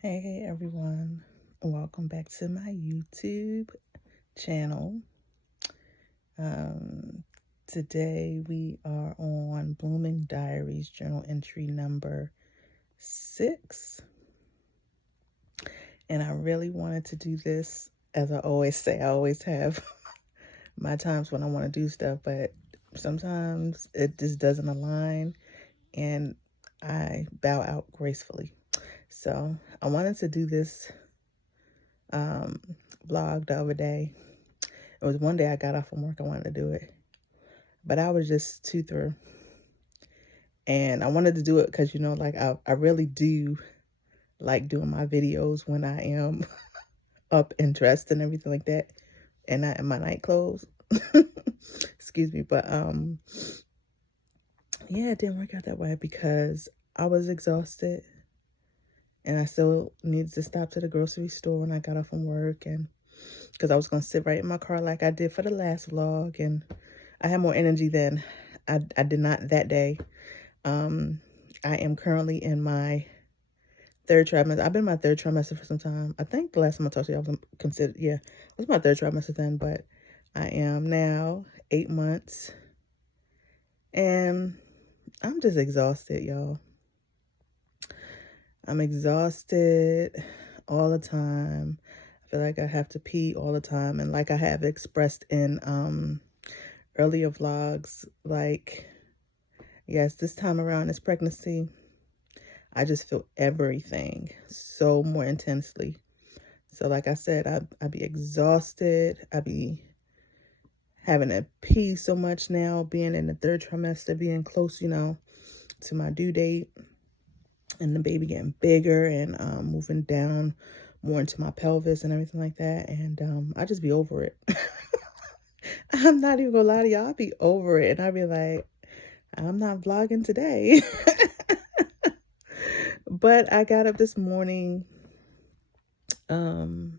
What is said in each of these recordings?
Hey everyone, welcome back to my YouTube channel. Um, Today we are on Blooming Diaries journal entry number 6, and I really wanted to do this. As I always say, I always have my times when I want to do stuff, but sometimes it just doesn't align and I bow out gracefully. So I wanted to do this vlog the other day. It was one day I got off from work, I wanted to do it, but I was just too through. And I wanted to do it because, like I really do like doing my videos when I am up and dressed and everything like that, and not in my night clothes. Excuse me, but yeah, it didn't work out that way because I was exhausted and I still needed to stop to the grocery store when I got off from work, and because I was going to sit right in my car like I did for the last vlog, and I had more energy then. I did not that day. I am currently in my third trimester. I've been in my third trimester for some time. I think the last time I talked to you, I was considered, yeah, it was my third trimester then, but I am now 8 months, and I'm just exhausted, y'all. I'm exhausted all the time. I feel like I have to pee all the time, and like I have expressed in earlier vlogs, like, yes, this time around this pregnancy, I just feel everything so more intensely. So like I said, I be exhausted. I be having to pee so much now, being in the third trimester, being close, to my due date, and the baby getting bigger and moving down more into my pelvis and everything like that. And I just be over it. I'm not even gonna lie to y'all, I be over it. And I be like, I'm not vlogging today. But I got up this morning, and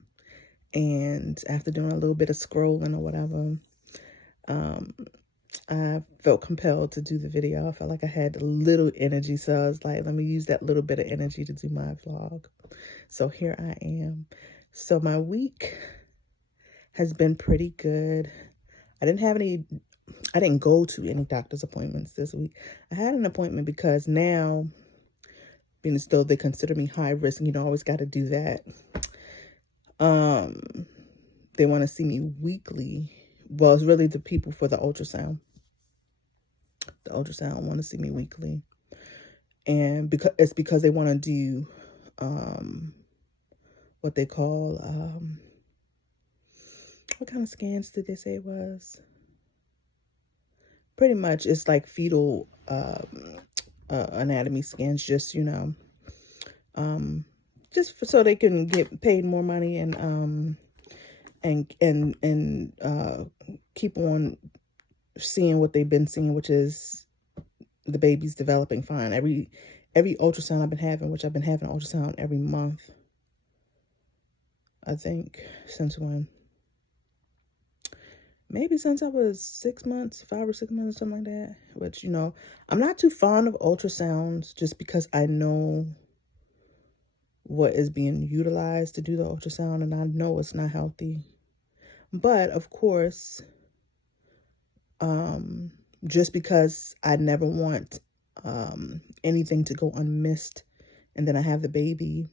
after doing a little bit of scrolling or whatever, I felt compelled to do the video. I felt like I had a little energy, so I was like, let me use that little bit of energy to do my vlog. So here I am. So my week has been pretty good. I didn't go to any doctor's appointments this week. I had an appointment because now, being as though they consider me high risk, I always got to do that. They want to see me weekly. Well, it's really the people for the ultrasound. The ultrasound want to see me weekly. And because they want to do what they call, what kind of scans did they say it was? Pretty much it's like fetal anatomy scans, just, so they can get paid more money and keep on seeing what they've been seeing, which is the baby's developing fine. Every ultrasound I've been having, which I've been having an ultrasound every month, I think, since when? Maybe since I was 6 months, 5 or 6 months, something like that. Which, I'm not too fond of ultrasounds just because I know what is being utilized to do the ultrasound, and I know it's not healthy. But of course, just because I never want anything to go unmissed, and then I have the baby,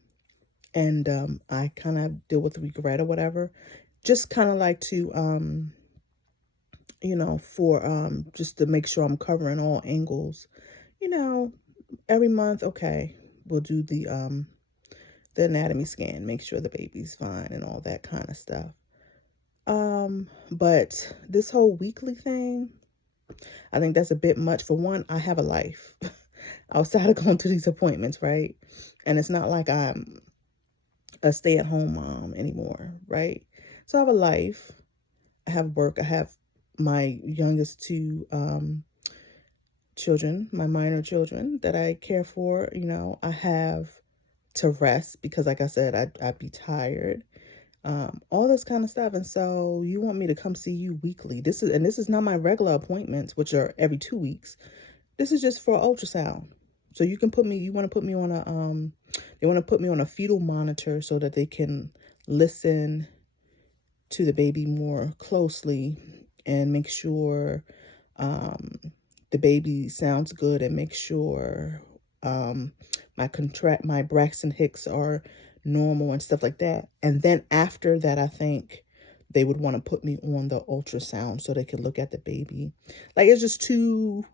and I kind of deal with regret or whatever, just kind of like to for just to make sure I'm covering all angles, every month, okay, we'll do the anatomy scan, make sure the baby's fine and all that kind of stuff. But this whole weekly thing, I think that's a bit much. For one, I have a life outside of going to these appointments, right? And it's not like I'm a stay-at-home mom anymore, right? So I have a life. I have work. I have my youngest two children, my minor children that I care for. I have to rest because, like I said, I'd be tired. All this kind of stuff. And so you want me to come see you weekly. This is not my regular appointments, which are every 2 weeks. This is just for ultrasound. So you want to put me on a they want to put me on a fetal monitor so that they can listen to the baby more closely and make sure the baby sounds good, and make sure my Braxton Hicks are normal and stuff like that. And then after that, I think they would want to put me on the ultrasound so they could look at the baby. Like, it's just too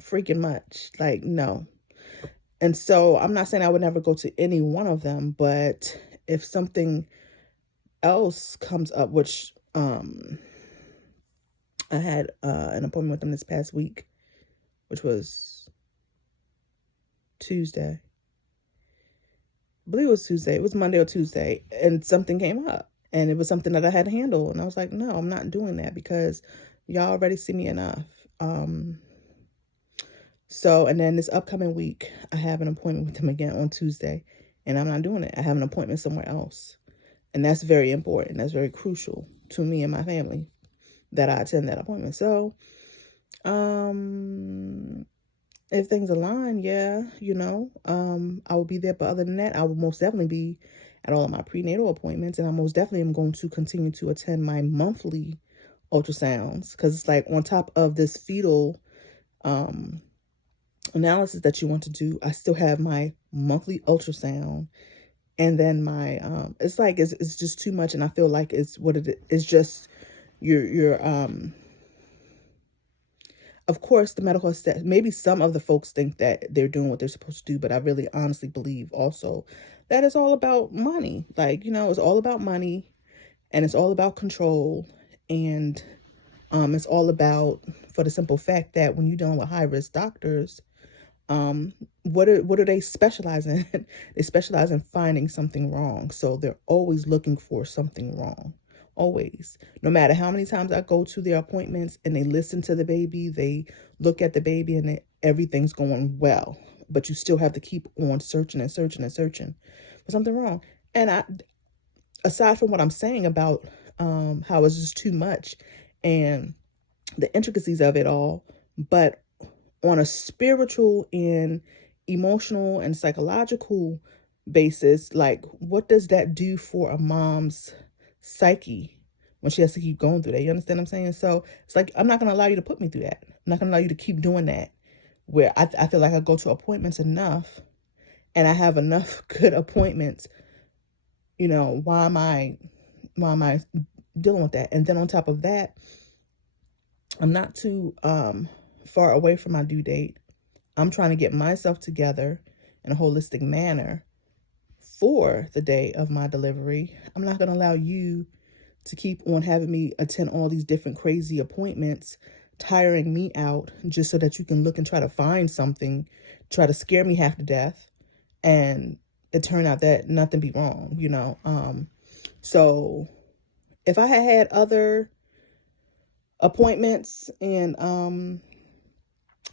freaking much. Like, no. And so I'm not saying I would never go to any one of them, but if something else comes up, which I had an appointment with them this past week, which was Tuesday. I believe it was Tuesday. It was Monday or Tuesday, and something came up, and it was something that I had to handle. And I was like, no, I'm not doing that because y'all already see me enough. So, and then this upcoming week, I have an appointment with them again on Tuesday, and I'm not doing it. I have an appointment somewhere else. And that's very important. That's very crucial to me and my family that I attend that appointment. So, if things align, yeah, I will be there. But other than that, I will most definitely be at all of my prenatal appointments. And I most definitely am going to continue to attend my monthly ultrasounds, because it's like on top of this fetal analysis that you want to do, I still have my monthly ultrasound. And then my it's like it's just too much, and I feel like it's what it is. Just your of course, the medical staff, maybe some of the folks think that they're doing what they're supposed to do, but I really honestly believe also that it's all about money. Like, it's all about money, and it's all about control, and it's all about, for the simple fact that when you're dealing with high risk doctors, what do they specialize in? They specialize in finding something wrong. So they're always looking for something wrong. Always. No matter how many times I go to their appointments and they listen to the baby, they look at the baby, and everything's going well. But you still have to keep on searching and searching and searching for something wrong. And aside from what I'm saying about how it's just too much and the intricacies of it all, but on a spiritual and emotional and psychological basis, like, what does that do for a mom's psyche when she has to keep going through that? You understand what I'm saying? So it's like, I'm not going to allow you to put me through that. I'm not going to allow you to keep doing that, where I feel like I go to appointments enough, and I have enough good appointments. Why am I dealing with that? And then on top of that, I'm not too far away from my due date. I'm trying to get myself together in a holistic manner for the day of my delivery. I'm not going to allow you to keep on having me attend all these different crazy appointments, tiring me out just so that you can look and try to find something, try to scare me half to death, and it turned out that nothing be wrong, So if I had other appointments and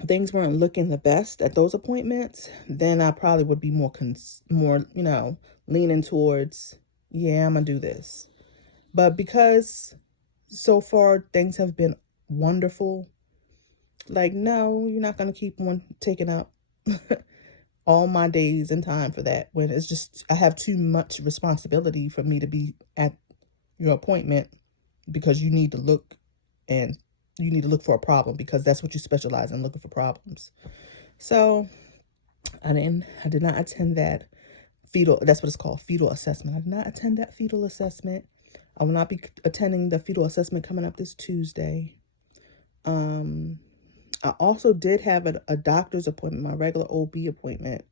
things weren't looking the best at those appointments, then I probably would be more leaning towards, yeah, I'm gonna do this. But because so far things have been wonderful, like, no, you're not gonna keep on taking up all my days and time for that, when it's just, I have too much responsibility for me to be at your appointment because you need to look for a problem, because that's what you specialize in, looking for problems. So I did not attend that fetal, that's what it's called, fetal assessment. I did not attend that fetal assessment. I will not be attending the fetal assessment coming up this Tuesday. I also did have a doctor's appointment, my regular OB appointment,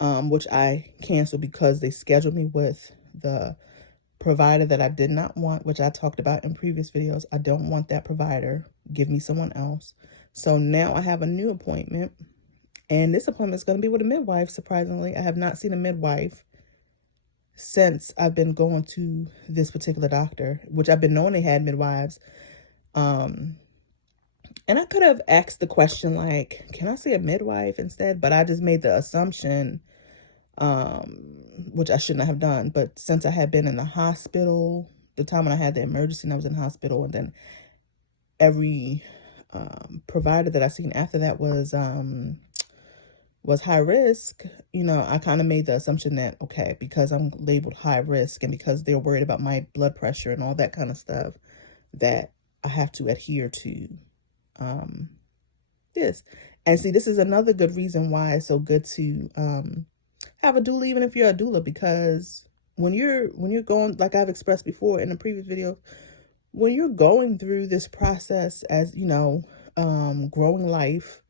which I canceled because they scheduled me with the provider that I did not want, which I talked about in previous videos. I don't want that provider. Give me someone else. So now I have a new appointment, and this appointment is going to be with a midwife. Surprisingly, I have not seen a midwife since I've been going to this particular doctor, which I've been knowing they had midwives. And I could have asked the question, like, can I see a midwife instead? But I just made the assumption, which I shouldn't have done. But since I had been in the hospital, the time when I had the emergency and I was in the hospital, and then every provider that I seen after that was was high risk, I kind of made the assumption that, okay, because I'm labeled high risk and because they're worried about my blood pressure and all that kind of stuff, that I have to adhere to um, this. And see, this is another good reason why it's so good to have a doula, even if you're a doula, because when you're going, like I've expressed before in the previous video, when you're going through this process as, growing life,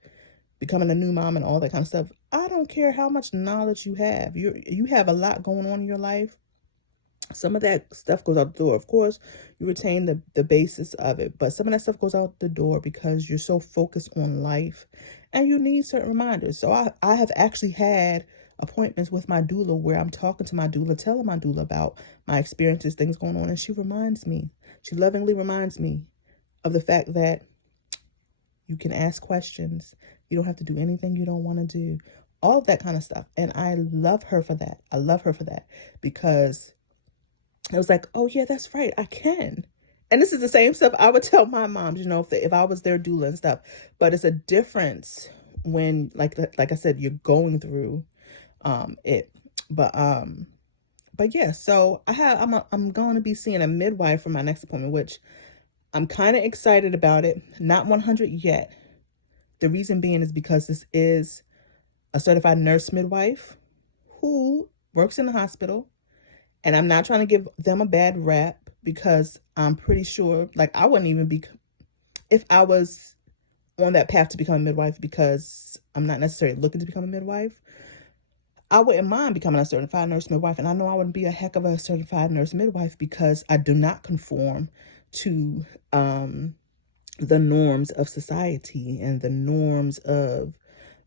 becoming a new mom and all that kind of stuff, I don't care how much knowledge you have. You have a lot going on in your life. Some of that stuff goes out the door. Of course, you retain the basis of it, but some of that stuff goes out the door because you're so focused on life and you need certain reminders. So I have actually had appointments with my doula where I'm talking to my doula, telling my doula about my experiences, things going on, and she lovingly reminds me of the fact that you can ask questions. You don't have to do anything you don't want to do. All of that kind of stuff. And I love her for that. I love her for that because I was like, oh yeah, that's right, I can. And this is the same stuff I would tell my moms, if I was their doula and stuff. But it's a difference when, like I said, you're going through it. But yeah, so I'm going to be seeing a midwife for my next appointment, which I'm kind of excited about it. Not 100 yet. The reason being is because this is a certified nurse midwife who works in the hospital. And I'm not trying to give them a bad rap because I'm pretty sure, like, I wouldn't even be, if I was on that path to become a midwife, because I'm not necessarily looking to become a midwife, I wouldn't mind becoming a certified nurse midwife. And I know I wouldn't be a heck of a certified nurse midwife because I do not conform to the norms of society and the norms of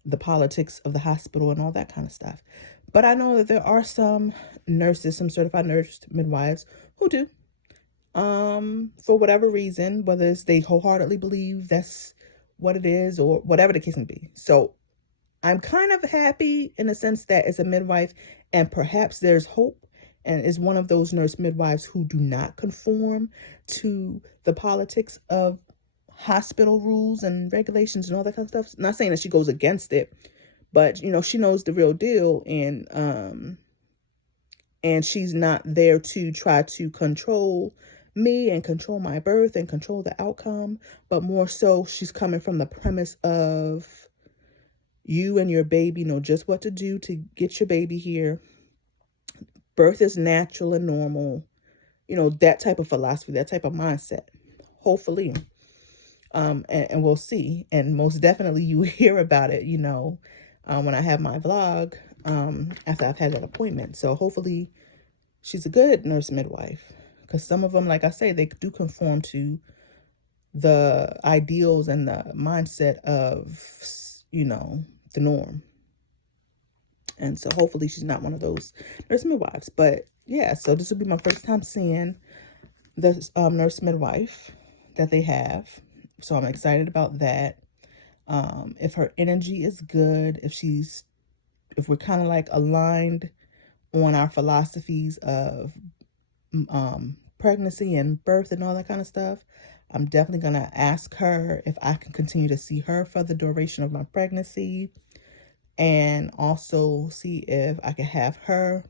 the politics of the hospital and all that kind of stuff. But I know that there are some nurses, some certified nurse midwives who do, for whatever reason, whether it's they wholeheartedly believe that's what it is or whatever the case may be. So I'm kind of happy in the sense that it's a midwife and perhaps there's hope and is one of those nurse midwives who do not conform to the politics of hospital rules and regulations and all that kind of stuff. Not saying that she goes against it, but she knows the real deal, and she's not there to try to control me and control my birth and control the outcome, but more so she's coming from the premise of you and your baby know just what to do to get your baby here. Birth is natural and normal, that type of philosophy, that type of mindset, hopefully. And we'll see. And most definitely you hear about it, when I have my vlog, after I've had that appointment. So hopefully she's a good nurse midwife, because some of them, like I say, they do conform to the ideals and the mindset of, the norm. And so hopefully she's not one of those nurse midwives. But yeah, so this will be my first time seeing the nurse midwife that they have. So I'm excited about that. If her energy is good, if we're kind of like aligned on our philosophies of pregnancy and birth and all that kind of stuff, I'm definitely going to ask her if I can continue to see her for the duration of my pregnancy, and also see if I can have her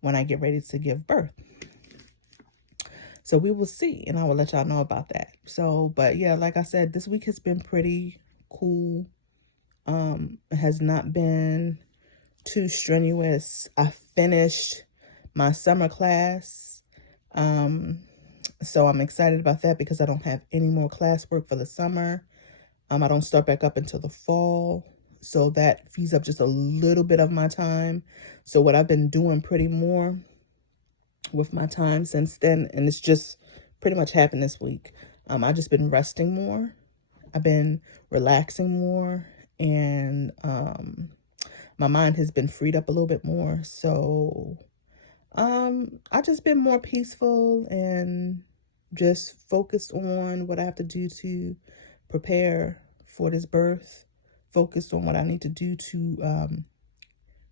when I get ready to give birth. So we will see, and I will let y'all know about that. So, but yeah, like I said, this week has been pretty cool. It has not been too strenuous. I finished my summer class. So I'm excited about that because I don't have any more classwork for the summer. I don't start back up until the fall. So that frees up just a little bit of my time. So what I've been doing pretty more with my time since then, and it's just pretty much happened this week. I've just been resting more. I've been relaxing more, and my mind has been freed up a little bit more. So I've just been more peaceful and just focused on what I have to do to prepare for this birth, focused on what I need to do to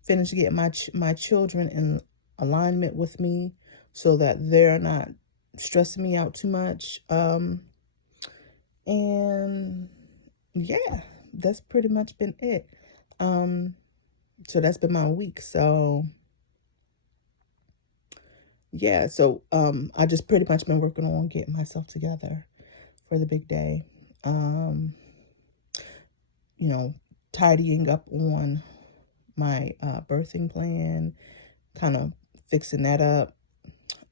finish getting my children in alignment with me so that they're not stressing me out too much. And yeah, that's pretty much been it. So that's been my week. So yeah, so I just pretty much been working on getting myself together for the big day. Um, you know, tidying up on my birthing plan, kind of fixing that up.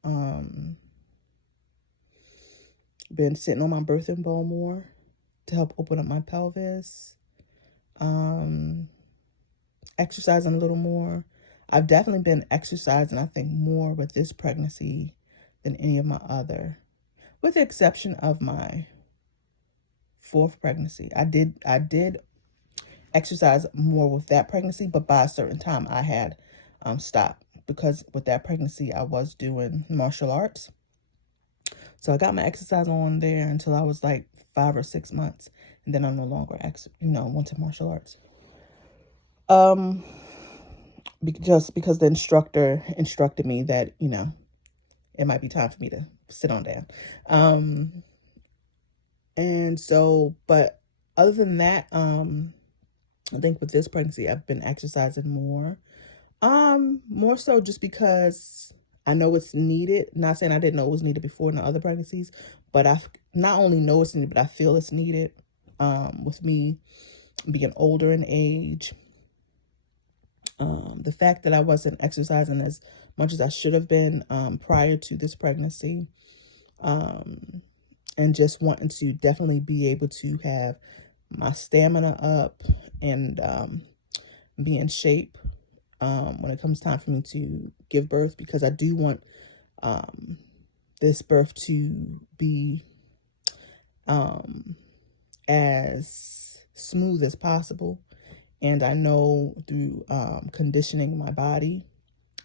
Um, been sitting on my birthing bowl more to help open up my pelvis. Um, exercising a little more. I've definitely been exercising, I think, more with this pregnancy than any of my other, with the exception of my fourth pregnancy. I did exercise more with that pregnancy, but by a certain time I had stopped, because with that pregnancy I was doing martial arts. So I got my exercise on there until I was like 5 or 6 months, and then I no longer went to martial arts. Um, just because the instructor instructed me that it might be time for me to sit on down. And so, but other than that, I think with this pregnancy, I've been exercising more. More so just because I know it's needed. Not saying I didn't know it was needed before in the other pregnancies, but I not only know it's needed, but I feel it's needed. With me being older in age, the fact that I wasn't exercising as much as I should have been prior to this pregnancy, and just wanting to definitely be able to have my stamina up and be in shape when it comes time for me to give birth, because I do want this birth to be as smooth as possible. And I know through conditioning my body,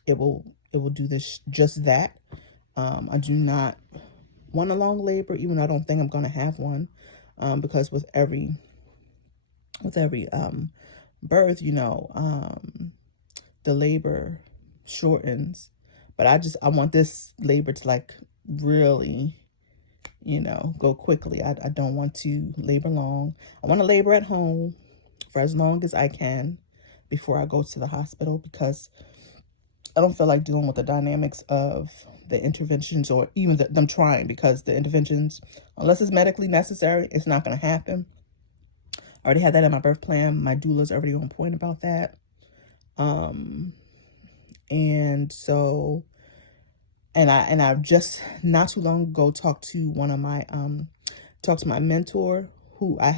it will do this, just that. I do not want a long labor, even though I don't think I'm going to have one, because with every birth, the labor shortens. But I want this labor to like really, go quickly. I don't want to labor long. I want to labor at home for as long as I can before I go to the hospital, because I don't feel like dealing with the dynamics of the interventions, or even them trying, because the interventions, unless it's medically necessary, it's not going to happen. I already had that in my birth plan. My doula's already on point about that. And so, and I just not too long ago talked to my mentor, who I've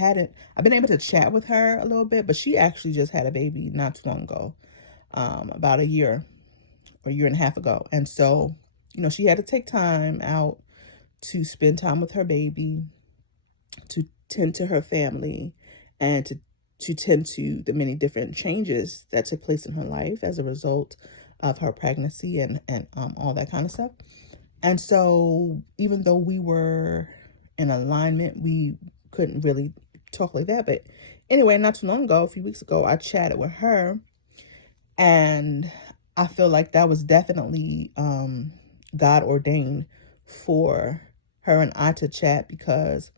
been able to chat with her a little bit, but she actually just had a baby not too long ago, about a year or a year and a half ago. And so, she had to take time out to spend time with her baby, to tend to her family, and to tend to the many different changes that took place in her life as a result of her pregnancy and all that kind of stuff. And so even though we were in alignment, we couldn't really talk like that. But anyway, not too long ago, a few weeks ago, I chatted with her, and I feel like that was definitely God ordained for her and I to chat, because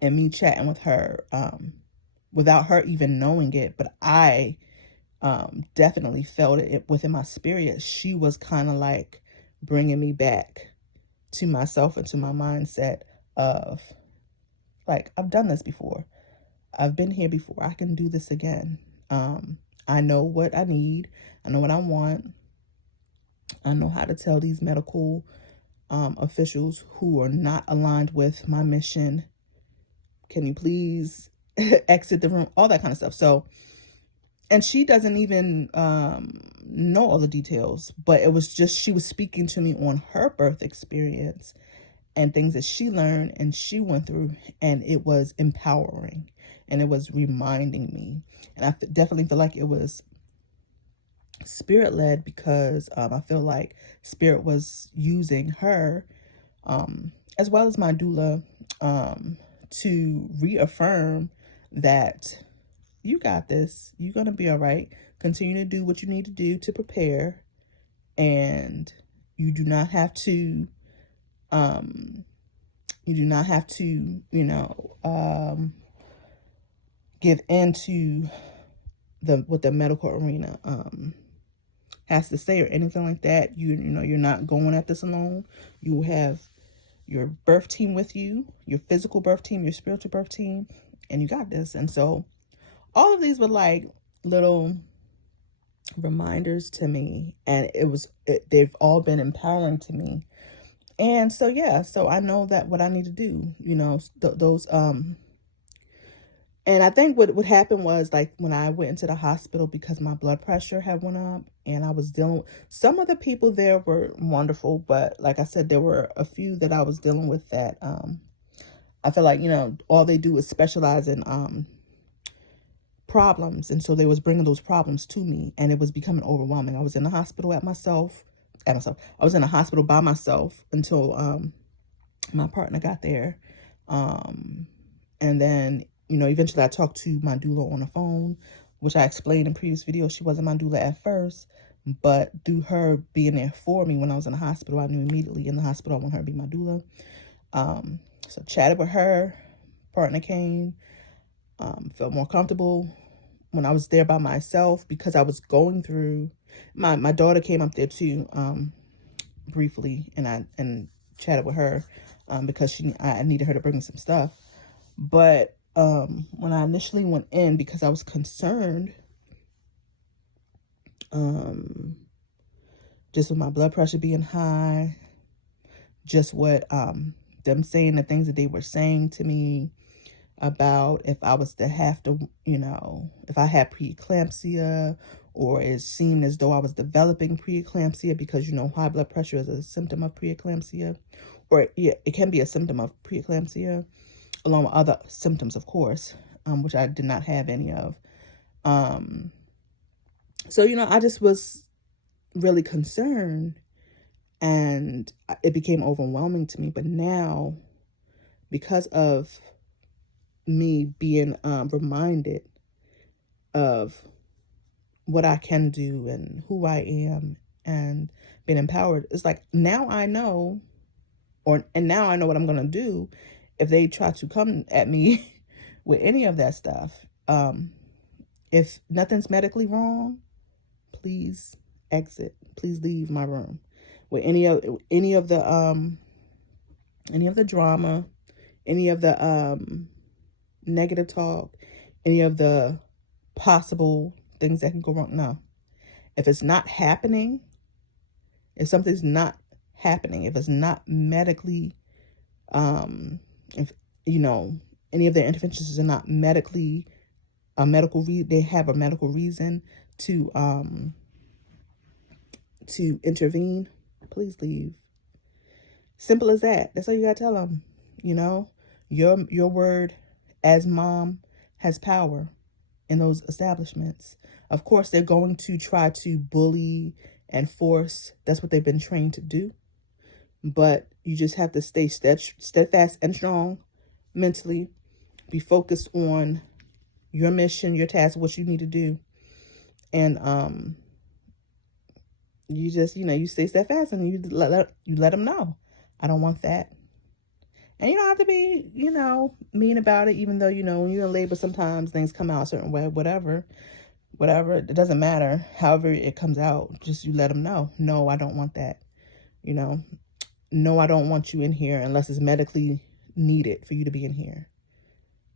and me chatting with her without her even knowing it, but I definitely felt it within my spirit. She was kind of like bringing me back to myself and to my mindset of like, I've done this before. I've been here before. I can do this again. I know what I need. I know what I want. I know how to tell these medical officials who are not aligned with my mission, can you please exit the room, all that kind of stuff. So, and she doesn't even know all the details, but it was just, she was speaking to me on her birth experience and things that she learned and she went through, and it was empowering, and it was reminding me. And I definitely feel like it was spirit-led, because I feel like spirit was using her as well as my doula to reaffirm that you got this, you're going to be all right. Continue to do what you need to do to prepare, and you do not have to give in to what the medical arena has to say or anything like that. You know, you're not going at this alone. You have your birth team with you, your physical birth team, your spiritual birth team, and you got this. And so all of these were like little reminders to me, and they've all been empowering to me. And so yeah, so I know that what I need to do, you know, those and I think what happened was, like, when I went into the hospital, because my blood pressure had went up and I was dealing with, some of the people there were wonderful, but like I said, there were a few that I was dealing with that I feel like, you know, all they do is specialize in problems. And so they was bringing those problems to me, and it was becoming overwhelming. I was in the hospital I was in a hospital by myself until my partner got there. And then, you know, eventually I talked to my doula on the phone, which I explained in previous videos. She wasn't my doula at first, but through her being there for me when I was in the hospital, I knew immediately in the hospital I want her to be my doula. So chatted with her, partner came, felt more comfortable when I was there by myself, because I was going through, my daughter came up there too, briefly, and chatted with her, because I needed her to bring me some stuff. But when I initially went in, because I was concerned, just with my blood pressure being high, just what them saying the things that they were saying to me about if I was to have to, you know, if I had preeclampsia, or it seemed as though I was developing preeclampsia, because, you know, high blood pressure is a symptom of preeclampsia, or yeah, it can be a symptom of preeclampsia, along with other symptoms, of course, which I did not have any of. So, you know, I just was really concerned, and it became overwhelming to me. But now, because of me being reminded of what I can do and who I am and being empowered, it's like now I know, and now I know what I'm going to do if they try to come at me with any of that stuff. If nothing's medically wrong, please exit. Please leave my room. With any of the drama, any of the negative talk, any of the possible things that can go wrong. No. If it's not happening, if something's not happening, if it's not medically, if, you know, any of their interventions are not medically, they have a medical reason to intervene, please leave. Simple as that. That's all you gotta tell them. You know, your word as mom has power in those establishments. Of course, they're going to try to bully and force. That's what they've been trained to do. But you just have to stay steadfast and strong mentally. Be focused on your mission, your task, what you need to do. And you just, you know, you stay steadfast, and you let them know, I don't want that. And you don't have to be, you know, mean about it, even though, you know, when you're in labor, sometimes things come out a certain way, whatever, it doesn't matter. However it comes out, just you let them know, no, I don't want that. You know, no, I don't want you in here unless it's medically needed for you to be in here.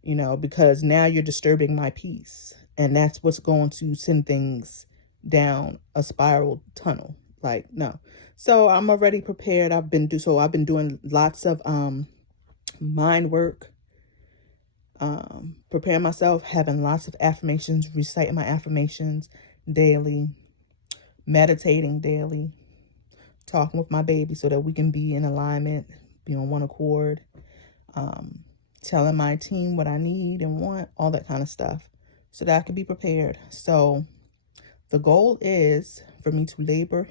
You know, because now you're disturbing my peace, and that's what's going to send things down a spiral tunnel. Like, no. So I'm already prepared. I've been doing lots of mind work, preparing myself, having lots of affirmations, reciting my affirmations daily, meditating daily, talking with my baby so that we can be in alignment, be on one accord, telling my team what I need and want, all that kind of stuff, so that I can be prepared. So the goal is for me to labor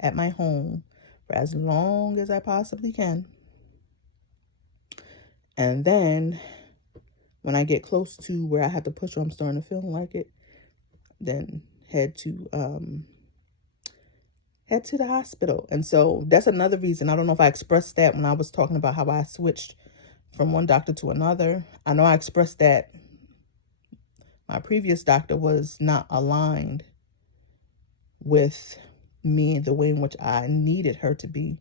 at my home for as long as I possibly can. And then when I get close to where I have to push, or I'm starting to feel like it, then head to the hospital. And so that's another reason. I don't know if I expressed that when I was talking about how I switched from one doctor to another. I know I expressed that my previous doctor was not aligned with me the way in which I needed her to be.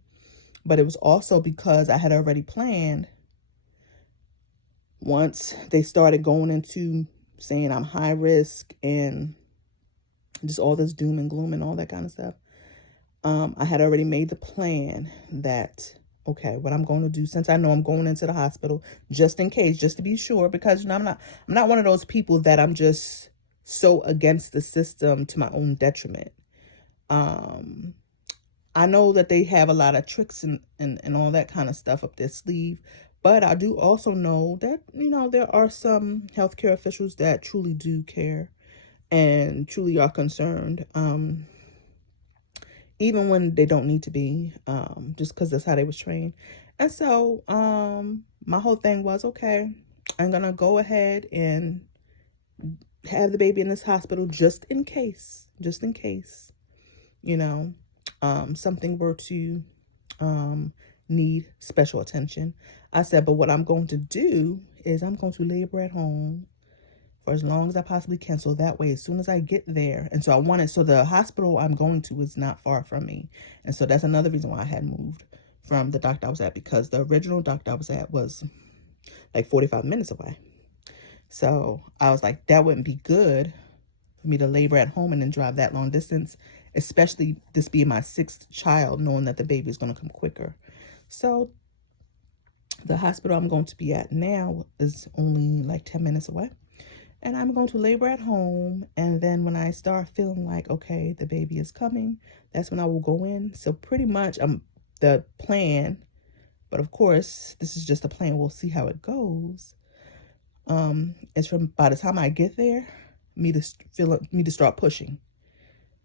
But it was also because I had already planned, once they started going into saying I'm high risk and just all this doom and gloom and all that kind of stuff. I had already made the plan that, okay, what I'm going to do, since I know I'm going into the hospital, just in case, just to be sure, because I'm not one of those people that I'm just so against the system to my own detriment. I know that they have a lot of tricks and all that kind of stuff up their sleeve, but I do also know that, there are some healthcare officials that truly do care and truly are concerned, even when they don't need to be, just because that's how they was trained. And so my whole thing was, okay, I'm going to go ahead and have the baby in this hospital just in case, something were to need special attention. I said, but what I'm going to do is I'm going to labor at home for as long as I possibly can. So that way, as soon as I get there, and so the hospital I'm going to is not far from me. And so that's another reason why I had moved from the doctor I was at, because the original doctor I was at was like 45 minutes away. So I was like, that wouldn't be good for me to labor at home and then drive that long distance, especially this being my 6th child, knowing that the baby is going to come quicker. So the hospital I'm going to be at now is only like 10 minutes away. And I'm going to labor at home. And then when I start feeling like, okay, the baby is coming, that's when I will go in. So pretty much the plan, but of course, this is just a plan. We'll see how it goes. It's from by the time I get there, me to start pushing.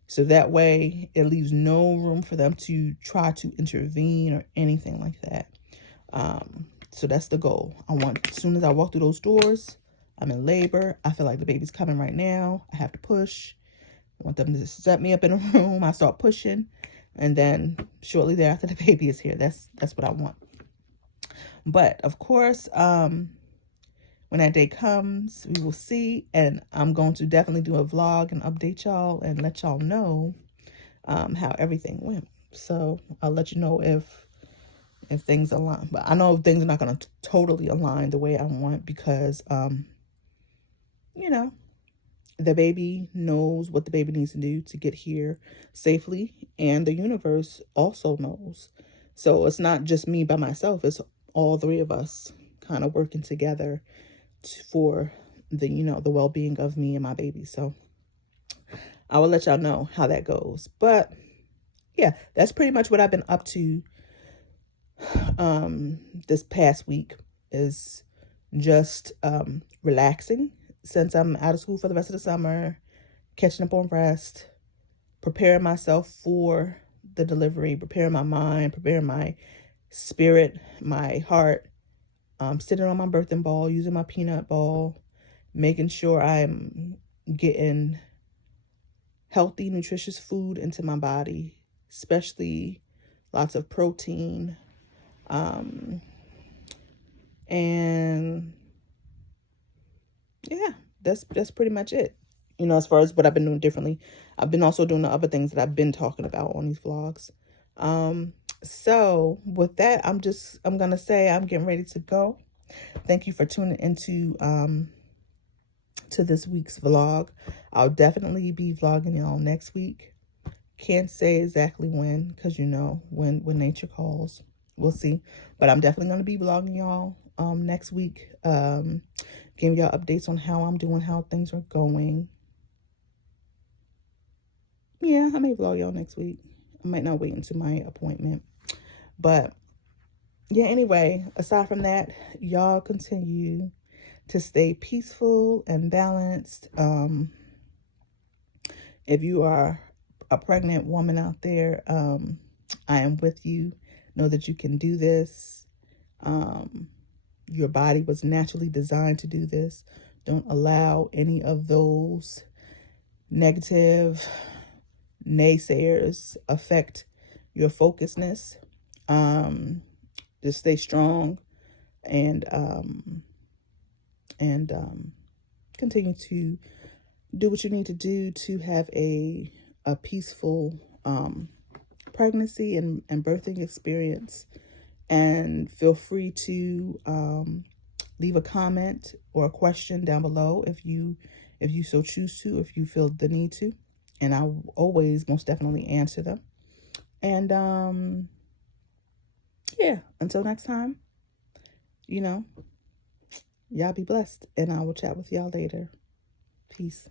So that way it leaves no room for them to try to intervene or anything like that. So that's the goal. As soon as I walk through those doors, I'm in labor. I feel like the baby's coming right now. I have to push. I want them to set me up in a room. I start pushing. And then shortly thereafter, the baby is here. That's what I want. But of course, when that day comes, we will see. And I'm going to definitely do a vlog and update y'all and let y'all know how everything went. So I'll let you know if things align. But I know things are not going to totally align the way I want, because the baby knows what the baby needs to do to get here safely, and the universe also knows. So it's not just me by myself, it's all 3 of us kind of working together for the well-being of me and my baby. So I will let y'all know how that goes. But yeah, that's pretty much what I've been up to this past week, is just relaxing, since I'm out of school for the rest of the summer, catching up on rest, preparing myself for the delivery, preparing my mind, preparing my spirit, my heart, sitting on my birthing ball, using my peanut ball, making sure I'm getting healthy, nutritious food into my body, especially lots of protein, and yeah, that's pretty much it. As far as what I've been doing differently, I've been also doing the other things that I've been talking about on these vlogs. So with that, I'm gonna say I'm getting ready to go. Thank you for tuning into to this week's vlog. I'll definitely be vlogging y'all next week. Can't say exactly when, because when nature calls, we'll see. But I'm definitely gonna be vlogging y'all next week, giving y'all updates on how I'm doing, how things are going. Yeah, I may vlog y'all next week. I might not wait until my appointment. But yeah, anyway, aside from that, y'all continue to stay peaceful and balanced. If you are a pregnant woman out there, I am with you. Know that you can do this. Your body was naturally designed to do this. Don't allow any of those negative naysayers affect your focusness. Just stay strong and continue to do what you need to do to have a peaceful pregnancy and birthing experience. And feel free to leave a comment or a question down below if you so choose to, if you feel the need to. And I'll always most definitely answer them. And yeah, until next time, you know, y'all be blessed. And I will chat with y'all later. Peace.